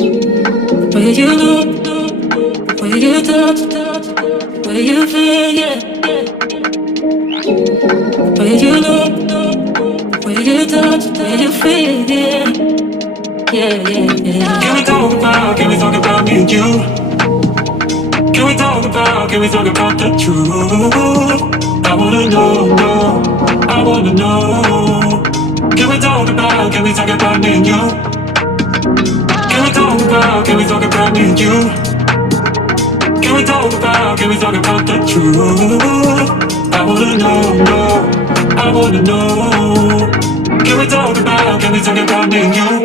Where you look, where you touch, where you feel, yeah. Where you look, where you touch, where you feel, yeah. Yeah, yeah, yeah. Can we talk about me and you? Can we talk about the truth? I wanna know, no, I wanna know. Can we talk about me and you? Can we talk about me and you? Can we talk about the truth? I wanna know, no, I wanna know. Can we talk about me and you?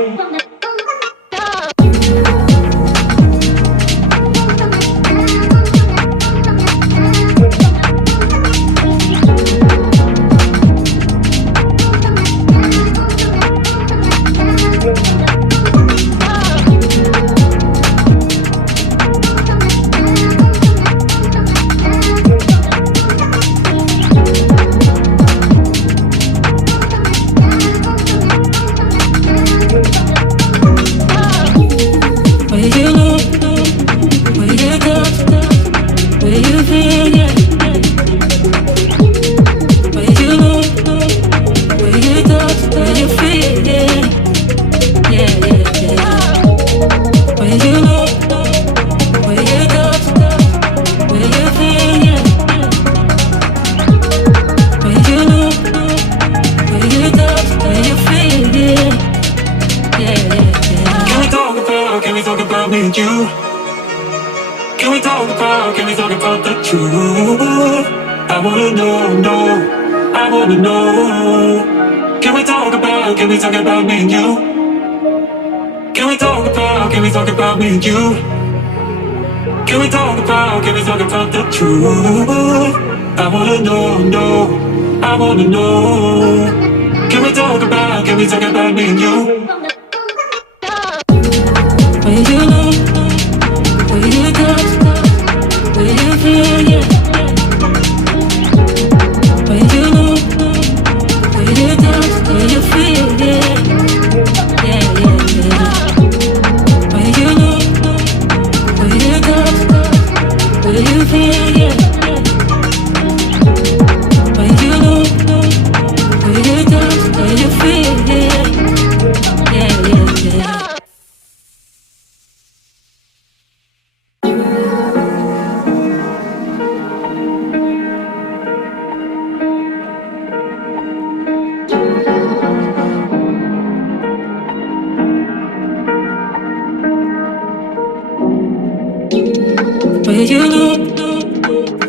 Where you look,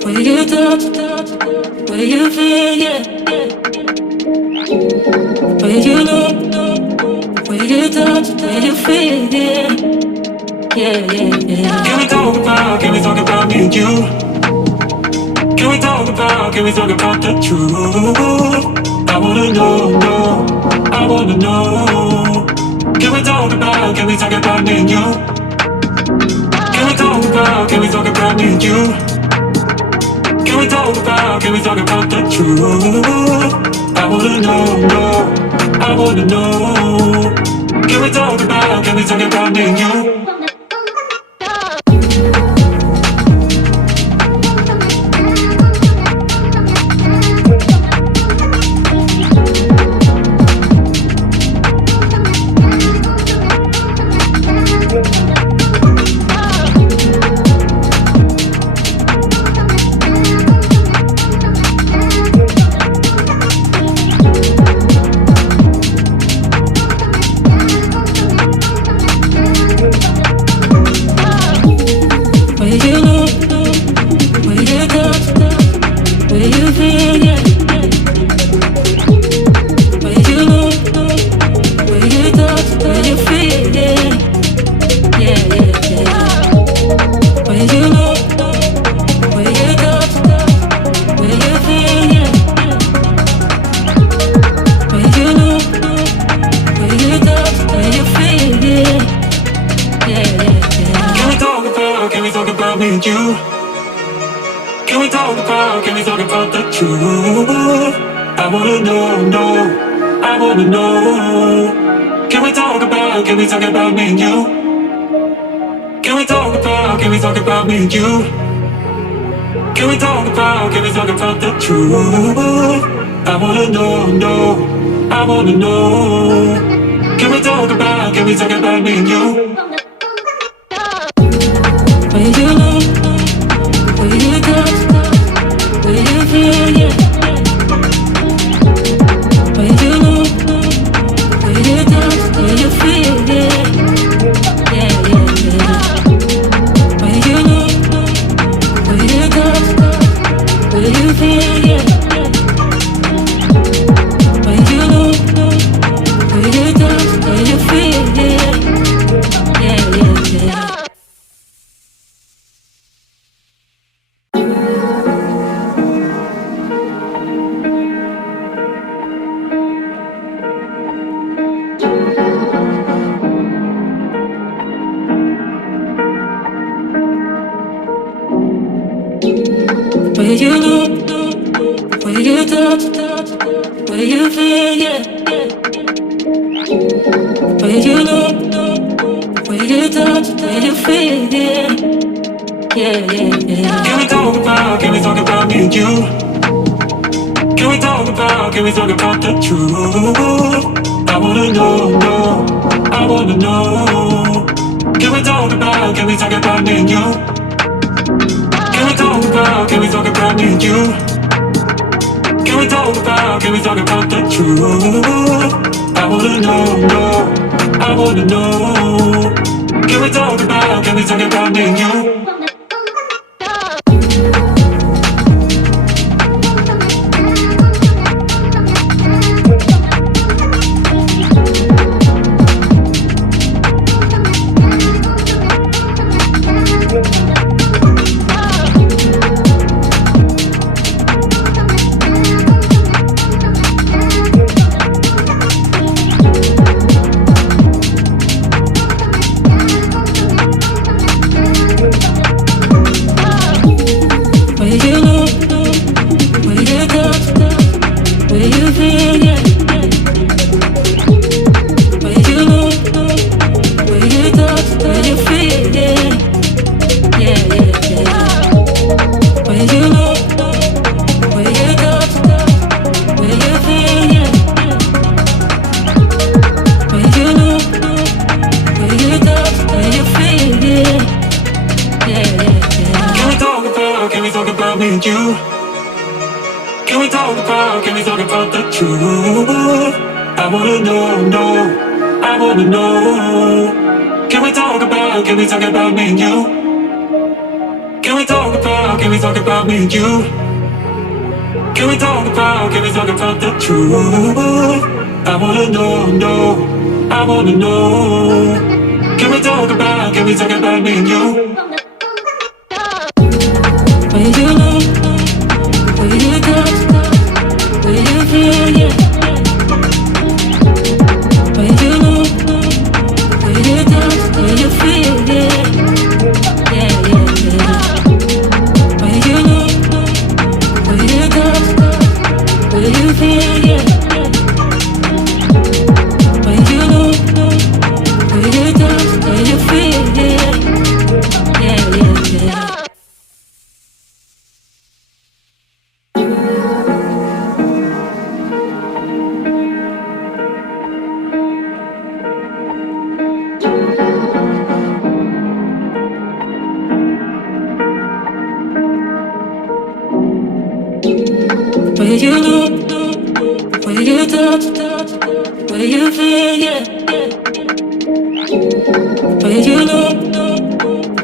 where you touch, where you feel, yeah. Where you look, where you touch, where you feel, yeah. Yeah, yeah, yeah. Can we talk about me and you? Can we talk about the truth? I wanna know, no, I wanna know. Can we talk about me and you? Can we talk about me and you? Can we talk about the truth? I wanna know, no, I wanna know. Can we talk about me and you? Can we talk about me and you? can we talk about me and you? Can we talk about the truth? I wanna know, no, I wanna know. Can we talk about me and you? When you know, when you touch, when you feel, yeah. When you know, when you touch, when you feel, yeah. Yeah, yeah, yeah. When you know, when you touch, when you feel, yeah. When you know, when you touch, when you feel, yeah. Yeah, yeah, yeah. Where you know, where you touch, where you feel, yeah. Where you know, where you touch, where you feel, yeah. Yeah, yeah, yeah. Can we talk about me and you? Can we talk about the truth? I wanna know, no, I wanna know. Can we talk about me and you? Can we talk about me and you? Can we talk about the truth? I wanna know, no, I wanna know. Can we talk about me and you? Can we talk about the truth? I wanna know, no, I wanna know. Can we talk about me and you? Can we talk about me and you? Can we talk about the truth? I wanna know, no, I wanna know. Can we talk about me and you? When you know, when you touch, when you feel, yeah. When you know, when you touch, when you feel, yeah. Yeah, yeah, yeah. When you know, when you touch, when you feel, yeah. When you know, when you touch, when you feel, yeah. Yeah, yeah, yeah. Where you know, where you touch, where you feel, yeah. Where you know,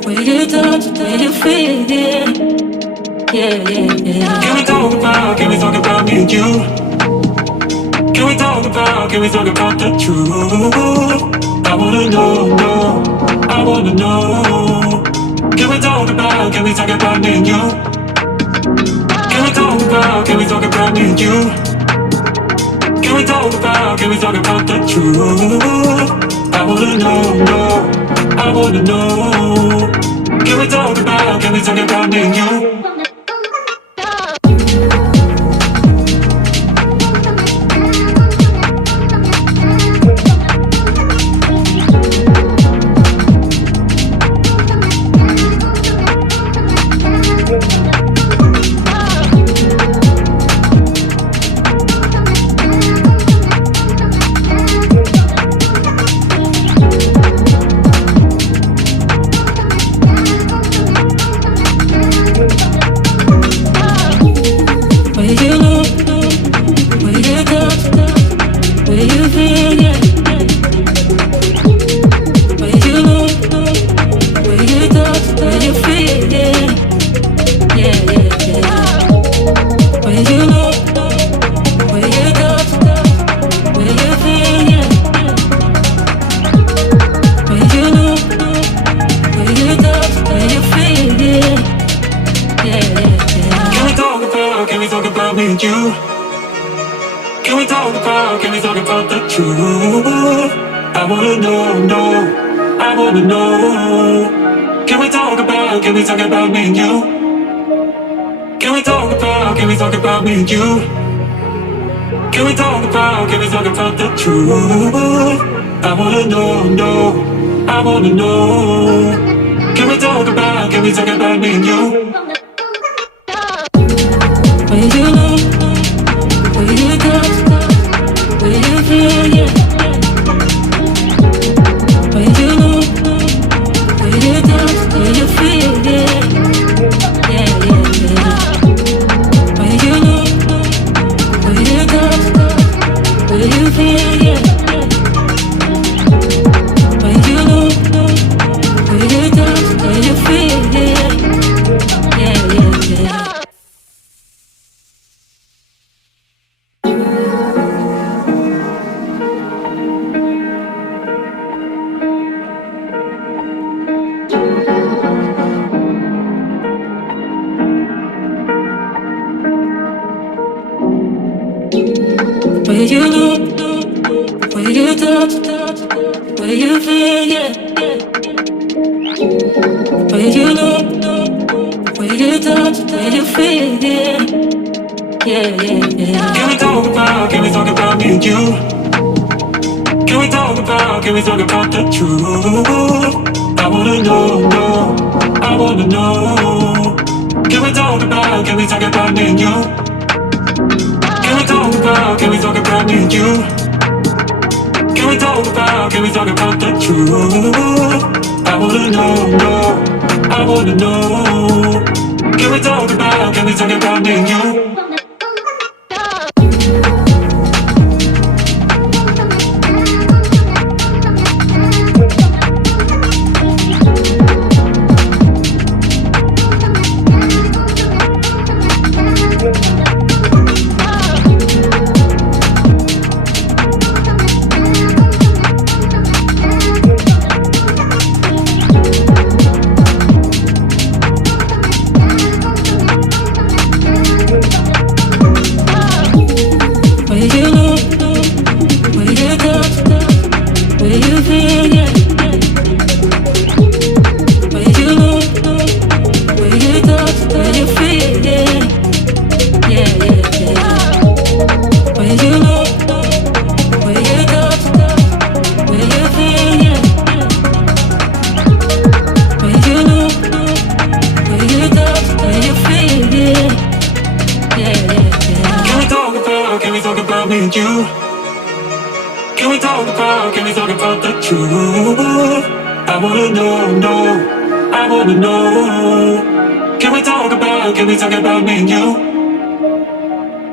where you touch, where you feel, yeah. Yeah, yeah, yeah. Can we talk about me and you? Can we talk about the truth? I wanna know, no, I wanna know. Can we talk about me and you? Can we talk about me and you? Can we talk about the truth? I wanna know, no, I wanna know. Can we talk about me and you? wanna know. Can we talk about me and you? Can we talk about me and you? Can we talk about the truth? I wanna know, I wanna know. Can we talk about me and you? Will you know? Will you touch? Will you feel? Yeah. Will you know? Will you touch? Will you feel? Yeah. Yeah, yeah, yeah. Will you know? Will you touch? Will you feel? Yeah. Will you know? Will you touch? Will you feel? Yeah. Yeah, yeah, yeah. Will you know? Will you touch? Will you feel? Yeah. Will you know? Will you touch? Will you feel? Yeah. Yeah, yeah, yeah. Can we talk about me and you? Can we talk about the truth? I wanna know, I wanna know. Can we talk about me and you? Can we talk about me and you? Can we talk about the truth? I wanna know, I wanna know. Can we talk about me and you? Can we talk about the truth? I wanna know, I wanna know. Can we talk about me and you?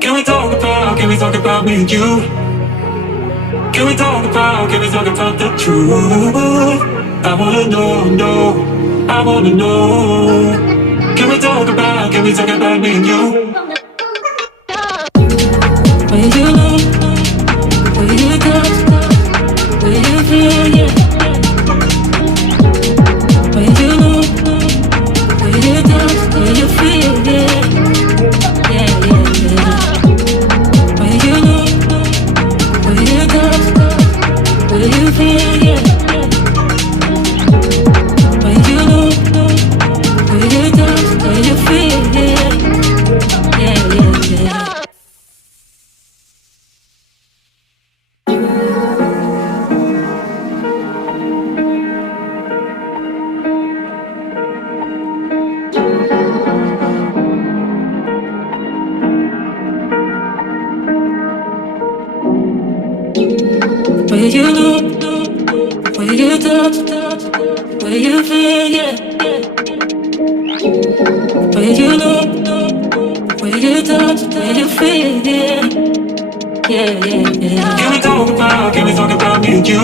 Can we talk about me and you? Can we talk about the truth? I wanna know, I wanna know. Can we talk about me and you? Will you know? Will you touch? Will you feel? Yeah. Will you know? Will you touch? Will you feel? Yeah. Yeah, yeah, yeah. Will you know? Will you touch? Will you feel? Yeah. Will you know? Will you touch? Will you feel? Yeah. Yeah, yeah, yeah. Will you know? Will you touch? Will you feel? Yeah. Will you know? Will you touch? Will you feel? Yeah. Yeah, yeah, yeah. Can we talk about me and you?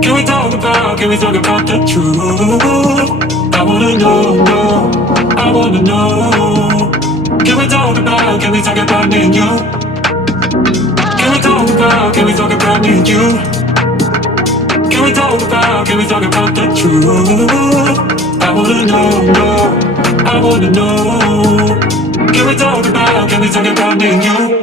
Can we talk about the truth? I wanna know, I wanna know. Can we talk about me and you? Can we talk about me and you? Can we talk about the truth? I wanna know, I wanna know. Can we talk about me and you?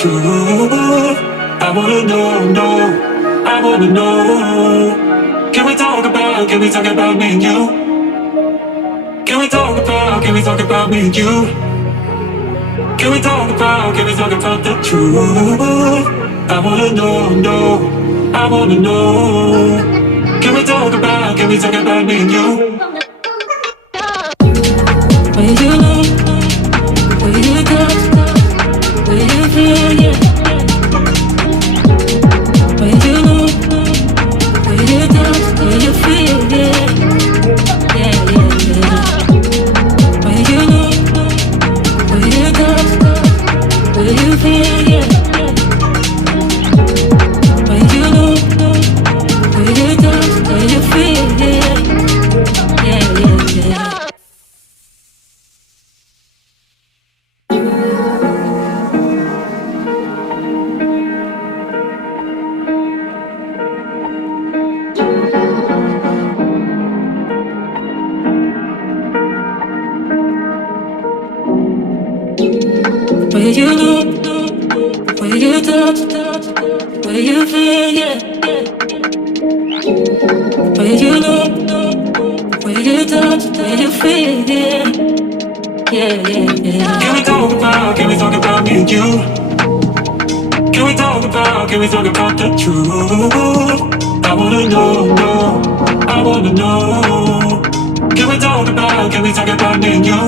truth. I wanna know, know, I wanna know. Can we talk about me and you? Can we talk about me and you? Can we talk about the truth? I wanna know, know, I wanna know. Can we talk about me and you? When you know, when you touch, when you feel, yeah. When you know, when you touch, when you feel, yeah. Yeah, yeah, yeah. When you know, when you touch, when you feel, yeah. When you know, when you touch, when you feel, yeah. Yeah, yeah, yeah. Where you look, where you touch, where you feel, yeah. Where you look, where you touch, where you feel, yeah. Yeah, yeah, yeah. Can we talk about me and you? Can we talk about the truth? I wanna know, know, I wanna know. Can we talk about me and you?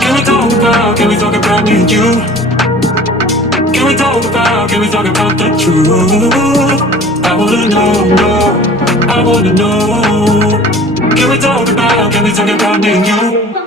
Can we talk about me and you? Can we talk about the truth? I wanna know, know, I wanna know. Can we talk about me and you?